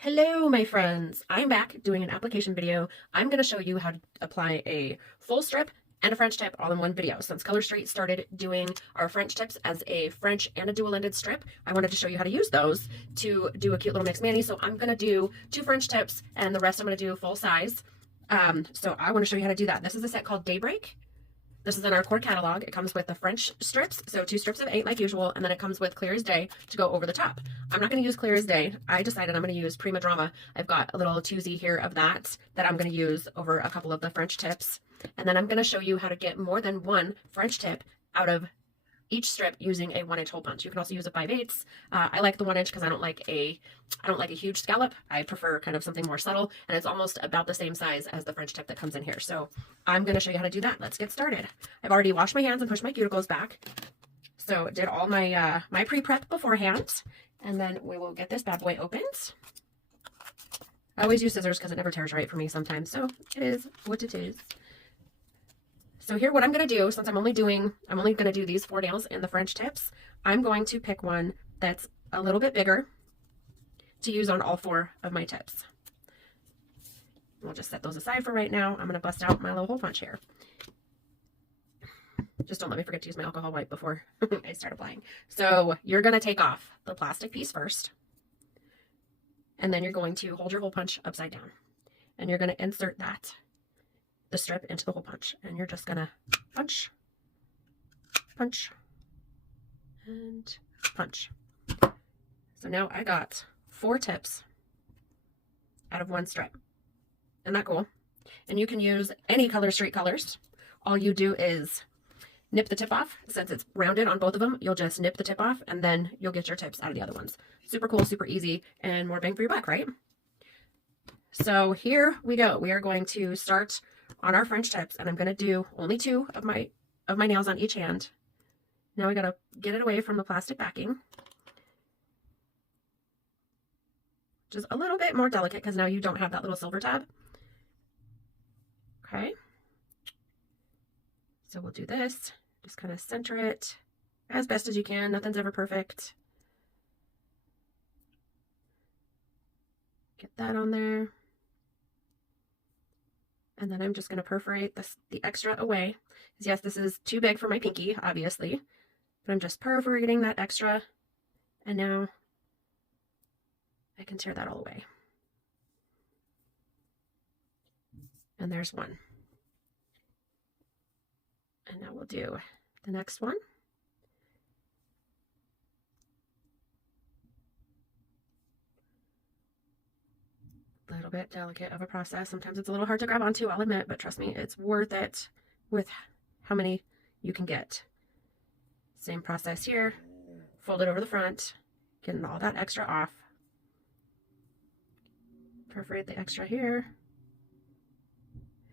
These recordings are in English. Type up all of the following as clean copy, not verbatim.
Hello, my friends. I'm back doing an application video. I'm going to show you how to apply a full strip and a French tip all in one video. Since Color Street started doing our French tips as a French and a dual-ended strip, I wanted to show you how to use those to do a cute little mixed mani. So I'm going to do 2 French tips and the rest I'm going to do full size. So I want to show you how to do that. This is a set called Daybreak. This is in our core catalog. It comes with the French strips, so 2 strips of 8 like usual, and then it comes with Clear as Day to go over the top. I'm not going to use Clear as Day. I decided I'm going to use Prima Drama. I've got a little twosie here of that I'm going to use over a couple of the French tips. And then I'm going to show you how to get more than one French tip out of each strip using a 1-inch hole punch. You can also use a 5/8. I like the 1-inch because I don't like a huge scallop. I prefer kind of something more subtle, and it's almost about the same size as the French tip that comes in here. So I'm going to show you how to do that. Let's get started. I've already washed my hands and pushed my cuticles back. So did all my my pre-prep beforehand, and then we will get this bad boy opened. I always use scissors because it never tears right for me sometimes. So it is what it is. So here, what I'm going to do, since I'm only going to do these 4 nails in the French tips, I'm going to pick one that's a little bit bigger to use on all 4 of my tips. We'll just set those aside for right now. I'm going to bust out my little hole punch here. Just don't let me forget to use my alcohol wipe before I start applying. So you're going to take off the plastic piece first, and then you're going to hold your hole punch upside down, and you're going to insert the strip into the hole punch, and you're just gonna punch, punch, and punch. So now I got 4 tips out of 1 strip. Isn't that cool? And you can use any Color Street colors. All you do is nip the tip off. Since it's rounded on both of them, you'll just nip the tip off, and then you'll get your tips out of the other ones. Super cool, super easy, and more bang for your buck, right? So here we go. We are going to start on our French tips, and I'm going to do only 2 of my nails on each hand. Now we got to get it away from the plastic backing, which is a little bit more delicate because now you don't have that little silver tab. Okay. So we'll do this. Just kind of center it as best as you can. Nothing's ever perfect. Get that on there. And then I'm just going to perforate the extra away. Because yes, this is too big for my pinky, obviously. But I'm just perforating that extra. And now I can tear that all away. And there's one. And now we'll do the next one. A little bit delicate of a process. Sometimes it's a little hard to grab onto, I'll admit, but trust me, it's worth it with how many you can get. Same process here. Fold it over the front, getting all that extra off. Perforate the extra here.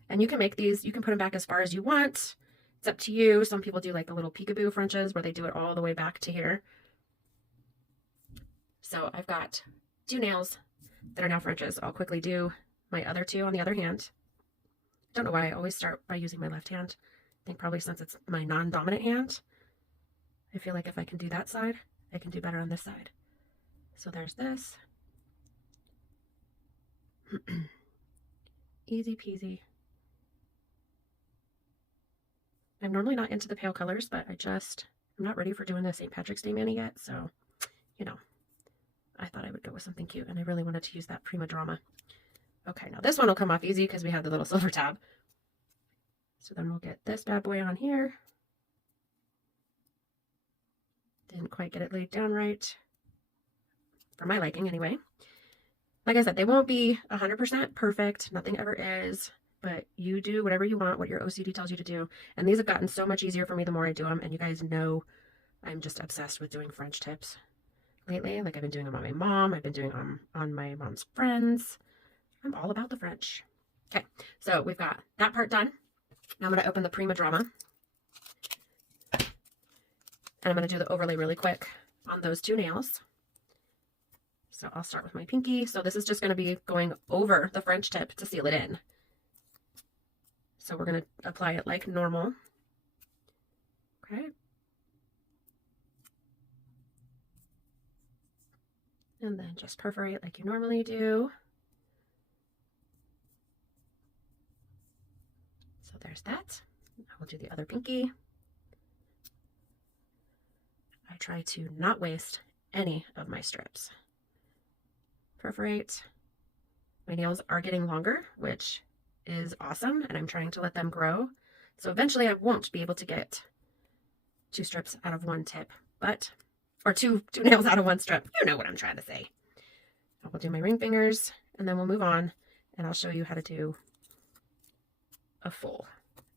And you can make these, you can put them back as far as you want. It's up to you. Some people do like the little peekaboo Frenches where they do it all the way back to here. So I've got 2 nails that are now Frenches. I'll quickly do my other 2 on the other hand. Don't know why I always start by using my left hand. I think probably since it's my non-dominant hand. I feel like if I can do that side, I can do better on this side. So there's this. Easy peasy. I'm normally not into the pale colors, but I'm not ready for doing the St. Patrick's Day mani yet, so, you know, I thought I would go with something cute, and I really wanted to use that Prima Drama. Okay, now this one will come off easy because we have the little silver tab. So then we'll get this bad boy on here. Didn't quite get it laid down right. For my liking, anyway. Like I said, they won't be 100% perfect. Nothing ever is. But you do whatever you want, what your OCD tells you to do. And these have gotten so much easier for me the more I do them. And you guys know I'm just obsessed with doing French tips lately. Like I've been doing them on my mom. I've been doing them on my mom's friends. I'm all about the French. Okay, so we've got that part done. Now I'm going to open the Prima Drama. And I'm going to do the overlay really quick on those 2 nails. So I'll start with my pinky. So this is just going to be going over the French tip to seal it in. So we're going to apply it like normal. Okay. And then just perforate like you normally do. So there's that. I will do the other pinky. I try to not waste any of my strips. Perforate. My nails are getting longer, which is awesome, and I'm trying to let them grow. So eventually I won't be able to get 2 strips out of 1 tip, or two nails out of 1 strip. You know what I'm trying to say. I will do my ring fingers, and then we'll move on, and I'll show you how to do a full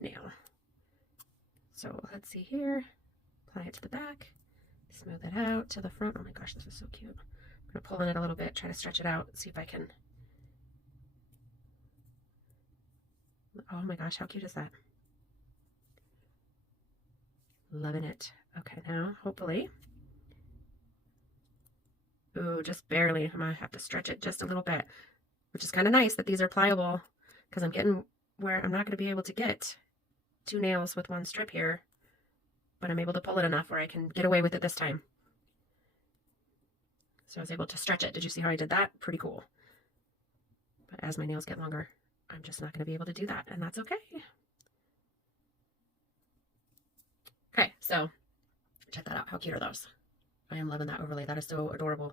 nail. So let's see here. Apply it to the back. Smooth it out to the front. Oh my gosh, this is so cute. I'm going to pull in it a little bit, try to stretch it out, see if I can. Oh my gosh, how cute is that? Loving it. Okay, now hopefully. Ooh, just barely. I'm going to have to stretch it just a little bit, which is kind of nice that these are pliable, because I'm getting where I'm not going to be able to get 2 nails with 1 strip here, but I'm able to pull it enough where I can get away with it this time. So I was able to stretch it. Did you see how I did that? Pretty cool. But as my nails get longer, I'm just not going to be able to do that, and that's okay. Okay, so check that out. How cute are those? I am loving that overlay. That is so adorable.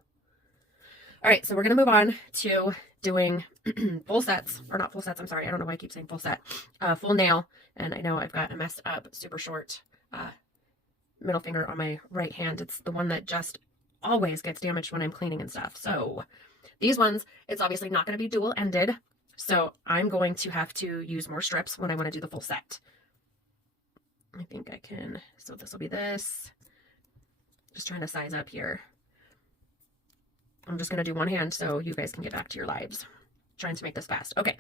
All right, so we're going to move on to doing full sets, or not full sets, I'm sorry. I don't know why I keep saying full set. Full nail, and I know I've got a messed up, super short middle finger on my right hand. It's the one that just always gets damaged when I'm cleaning and stuff. So these ones, it's obviously not going to be dual-ended, so I'm going to have to use more strips when I want to do the full set. I think I can, so this will be this. Just trying to size up here. I'm just going to do one hand so you guys can get back to your lives. Trying to make this fast. Okay,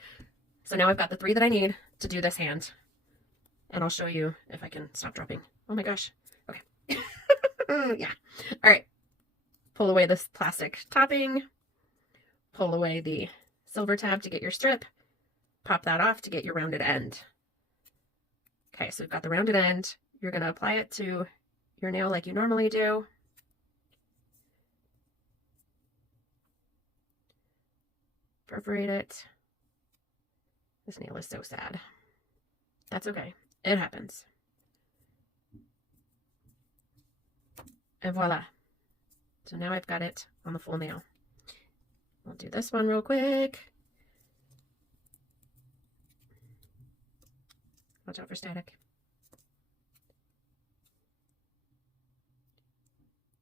so now I've got the 3 that I need to do this hand. And I'll show you if I can stop dropping. Oh my gosh. Okay. Yeah. All right. Pull away this plastic topping. Pull away the silver tab to get your strip. Pop that off to get your rounded end. Okay, so we've got the rounded end. You're going to apply it to your nail like you normally do. Perforate it. This nail is so sad. That's okay. It happens. And voila. So now I've got it on the full nail. I'll do this one real quick. Watch out for static.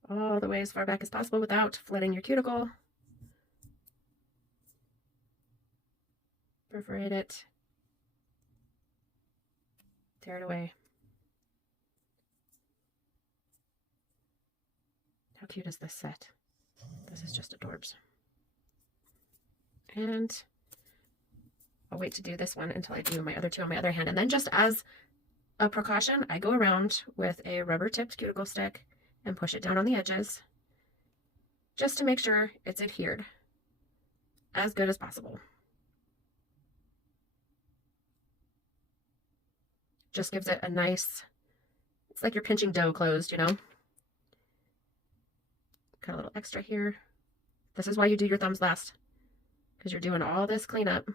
All the way as far back as possible without flooding your cuticle. Perforate it. Tear it away. How cute is this set? This is just adorbs. And I'll wait to do this one until I do my other 2 on my other hand. And then just as a precaution, I go around with a rubber tipped cuticle stick and push it down on the edges just to make sure it's adhered as good as possible. Just gives it a nice, it's like you're pinching dough closed, you know? Got a little extra here. This is why you do your thumbs last, because you're doing all this cleanup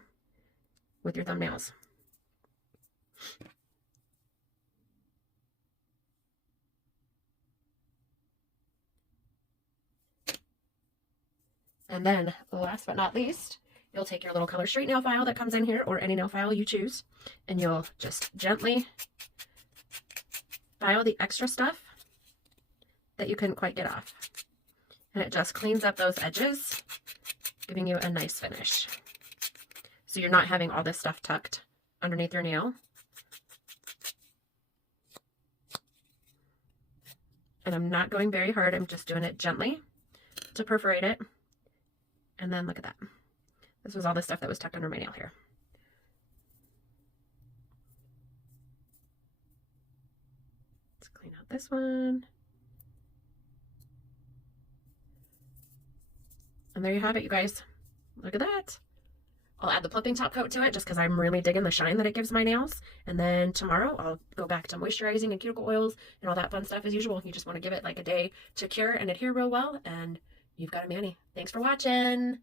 with your thumbnails. And then last but not least, you'll take your little Color Street nail file that comes in here, or any nail file you choose, and you'll just gently file the extra stuff that you couldn't quite get off. And it just cleans up those edges, giving you a nice finish. So you're not having all this stuff tucked underneath your nail. And I'm not going very hard, I'm just doing it gently to perforate it. And then look at that. This was all the stuff that was tucked under my nail here. Let's clean out this one. And there you have it, you guys. Look at that. I'll add the plumping top coat to it just because I'm really digging the shine that it gives my nails. And then tomorrow I'll go back to moisturizing and cuticle oils and all that fun stuff as usual. You just want to give it like a day to cure and adhere real well, and you've got a Manny. Thanks for watching.